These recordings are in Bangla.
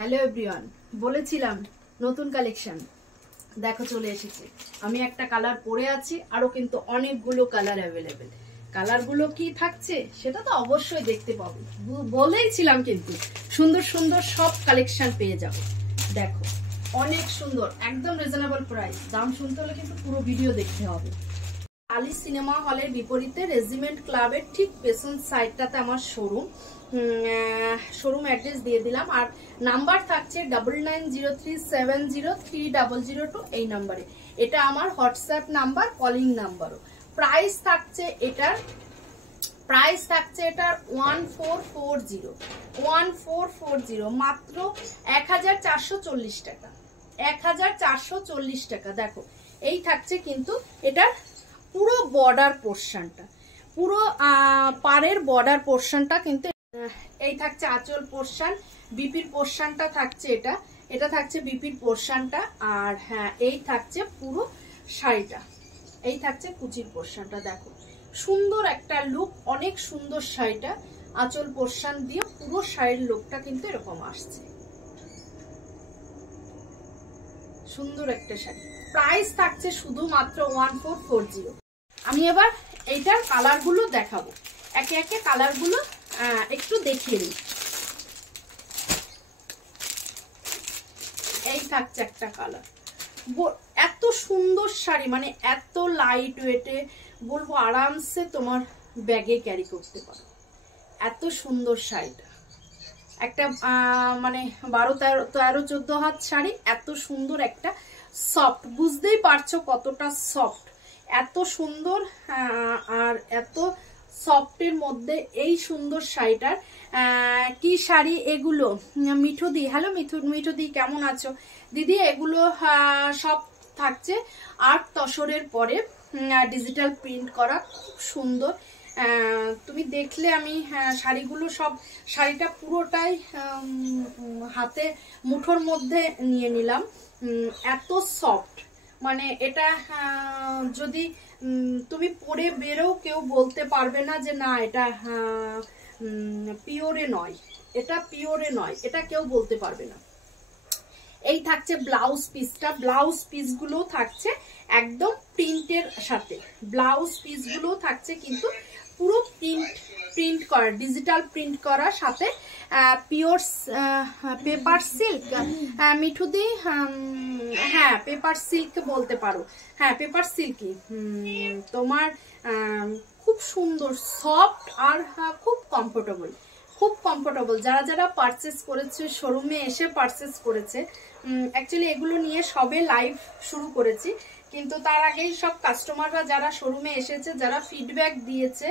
হ্যালো এভরিওয়ান, বলেছিলাম নতুন কালেকশন দেখো চলে এসেছে। আমি একটা কালার পরে আছি, আরো কিন্তু অনেকগুলো কালার অ্যাভেলেবেল। কালারগুলো কি থাকছে সেটা তো অবশ্যই দেখতে পাবো, বলেইছিলাম কিন্তু সুন্দর সুন্দর সব কালেকশন পেয়ে যাবো। দেখো অনেক সুন্দর, একদম রিজনেবল প্রাইস। দাম শুনতে হলে কিন্তু পুরো ভিডিও দেখতে হবে। আলি সিনেমা হলের বিপরীতে রেজিমেন্ট ক্লাবের ঠিক পেছন সাইডটাতে আমার শোরুম অ্যাড্রেস দিয়ে দিলাম। আর নাম্বার থাকছে 9903703002 এই নাম্বারে। এটা আমার হোয়াটসঅ্যাপ নাম্বার, কলিং নাম্বারও। প্রাইস থাকছে এটার 1440 মাত্র 1440 টাকা। 1440 টাকা। দেখো এই থাকছে কিন্তু এটার পুরো বর্ডার পোর্শনটা, পুরো পাড়ের বর্ডার পোর্শনটা কিন্তু এই থাকছে আঁচল পোর্শন। বিপির পোর্শনটা থাকছে এটা থাকছে বিপির পোর্শনটা। আর হ্যাঁ, এই থাকছে পুরো শাড়িটা, এই থাকছে কুচির পোর্শনটা। দেখো সুন্দর একটা লুক, অনেক সুন্দর শাড়িটা। আঁচল পোর্শন দিয়ে পুরো শাড়ির লুকটা কিন্তু এরকম আসছে। সুন্দর একটা শাড়ি। প্রাইস থাকছে শুধুমাত্র 1440। আমি এবার এইটার কালারগুলো দেখাবো, একে একে কালারগুলো একটু দেখিয়ে নিই। এই থাকছে একটা কালার, এত সুন্দর শাড়ি, মানে এত লাইট ওয়েটে, বলবো আরামসে তোমার ব্যাগে ক্যারি করতে পারো। এত সুন্দর শাড়িটা, একটা মানে 12-13-14 হাত শাড়ি, এত সুন্দর একটা সফট, বুঝতেই পারছো কতটা সফট, এত সুন্দর। আর এত সফটের মধ্যে এই সুন্দর শাড়িটার কি শাড়ি এগুলো? মিঠুদি, হ্যালো মিঠুদি, কেমন আছো দিদি? এগুলো সব থাকছে 8 তসরের পরে ডিজিটাল প্রিন্ট করা, খুব সুন্দর। তুমি দেখলে আমি শাড়িগুলো সব, শাড়িটা পুরোটাই হাতে মুঠোর মধ্যে নিয়ে নিলাম। এত সফট, মানে এটা যদি তুমি পরে বেরো কেউ বলতে পারবে না যে না এটা পিওরে নয়, এটা পিওরে নয়, এটা কেউ বলতে পারবে না। এই থাকছে ব্লাউজ পিসটা, ব্লাউজ পিসগুলো থাকছে একদম প্রিন্টের সাথে। ব্লাউজ পিসগুলো থাকছে কিন্তু পুরো প্রিন্ট করা, ডিজিটাল প্রিন্ট করা, সাথে পিওর পেপার সিল্ক। মিঠুদি, হ্যাঁ পেপার সিল্ক বলতে পারো, হ্যাঁ পেপার সিল্কই। তোমার খুব সুন্দর সফট আর খুব কমফোর্টেবল, খুব কমফোর্টেবল। যারা যারা পারচেস করেছে, শোরুমে এসে পারচেস করেছে, অ্যাকচুয়ালি এগুলো নিয়ে সবে লাইভ শুরু করেছি, কিন্তু তার আগেই সব কাস্টমাররা যারা শোরুমে এসেছে, যারা ফিডব্যাক দিয়েছে,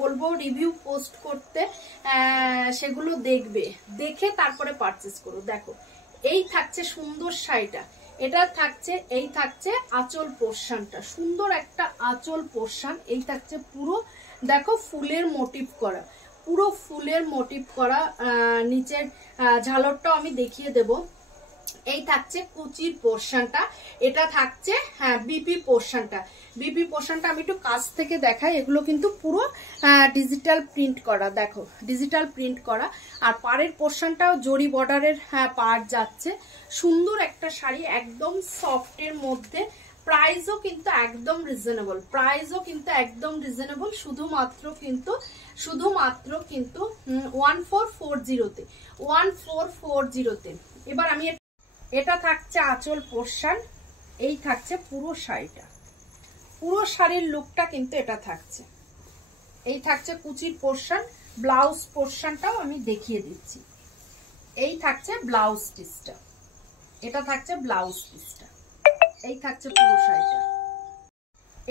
বলবো রিভিউ পোস্ট করতে, সেগুলো দেখবে, দেখে তারপরে পারচেস করো। দেখো এই থাকছে সুন্দর শাড়িটা, এটা থাকছে, এই থাকছে আঁচল পোর্শনটা, সুন্দর একটা আঁচল পোর্শন। এই থাকছে পুরো, দেখো ফুলের মোটিভ করা, পুরো ফুলের মোটিভ করা। নিচের ঝালরটাও আমি দেখিয়ে দেব। এই থাকছে কুচির পোর্শনটা, এটা থাকছে হ্যাঁ বিপি পোর্শনটা। বিপি পোর্শনটা আমি একটু কাছ থেকে দেখাই। এগুলো কিন্তু পুরো ডিজিটাল প্রিন্ট করা, দেখো ডিজিটাল প্রিন্ট করা। আর পাড়ের পোর্শনটাও জরি বর্ডারের পাড় যাচ্ছে। সুন্দর একটা শাড়ি, একদম সফটের মধ্যে। প্রাইসও কিন্তু একদম রিজনেবল, প্রাইসও কিন্তু একদম রিজনেবল। শুধুমাত্র কিন্তু 1440-তে, 1440-তে। এবার আমি এটা থাকছে আঁচল পোর্শন, এই থাকছে পুরো শাড়িটা, পুরো শাড়ির লুকটা কিন্তু এটা থাকছে। এই থাকছে কুচির পোর্শন, ব্লাউজ পোর্শনটাও আমি দেখিয়ে দিচ্ছি। এই থাকছে ব্লাউজ পিসটা, এটা থাকছে ব্লাউজ পিসটা, এই থাকছে পুরো শাড়িটা।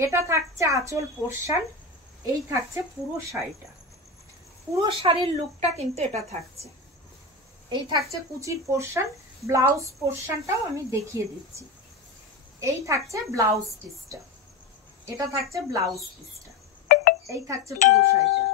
এটা থাকছে আঁচল পোর্শন, এই থাকছে পুরো শাড়িটা, পুরো শাড়ির লুকটা কিন্তু এটা থাকছে। এই থাকছে কুচির পোর্শন, ব্লাউজ পোর্শনটাও আমি দেখিয়ে দিচ্ছি। এই থাকছে ব্লাউজ পিসটা, এটা থাকছে ব্লাউজ পিসটা, এই থাকছে পুরো শাড়িটা।